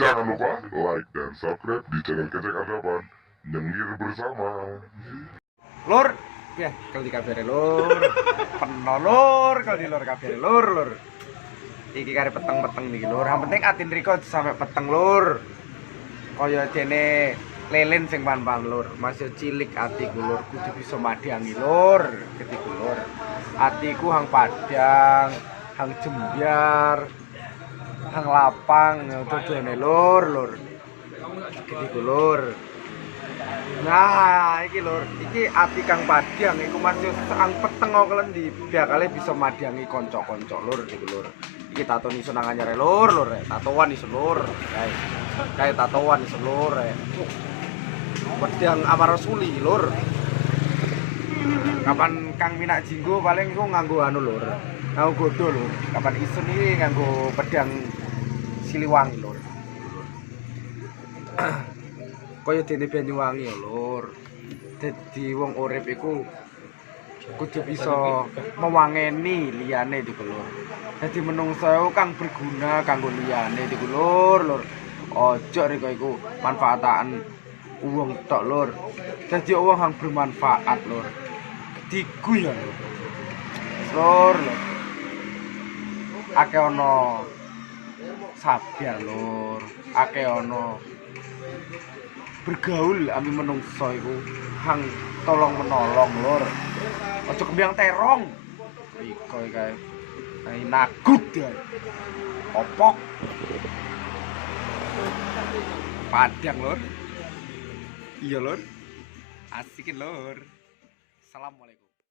Jangan lupa like dan subscribe di channel Kecek Adapan. Nyengir bersama. Lur, ya kalau di kabare lur, penolor kalau di lur kabare lur. Iki kare peteng-peteng niki lur. Yang penting atin riko sampai peteng lur. Kaya dene lelen sing pan-pan lur. Masih cilik atiku lur, kudu bisa madyangi lur, ketiku lur. Atiku hang padang, hang jembyar, hang lapang, dodone lur. Ketiku lur. Nah, iki lur, iki ati kang padang iku masih sang peteng kok klendi, biakale bisa madyangi kanca-kanca lur iki lur. Iki tato iso nang anyare lur, tatoan iso lur. Kae tatoan iso lur. Pedang Amarasuli lur. Kapan Kang Minak Jinggo paling iku nganggo anu lur. Nganggo godo lur. Kapan isun iki nganggo pedang Siliwangi lur. Kaya dene Banyuwangi ya lur. Dadi wong urip iku kudu bisa mewangeni liyane iku lur. Dadi menungsa kang berguna kanggo liyane iku lur. Ojo rek iku manfaatan wong tok lur. Dadi wong kang bermanfaat lur. Digu ya lur. Akeh ana sabar lur. Akeh ana bergaul ami menungso iku hang tolong menolong lur. Aja kembang terong. Iko kae. Ai nagut ya. Opok. Padang lur. Iya lur. Asikin lur. Assalamualaikum.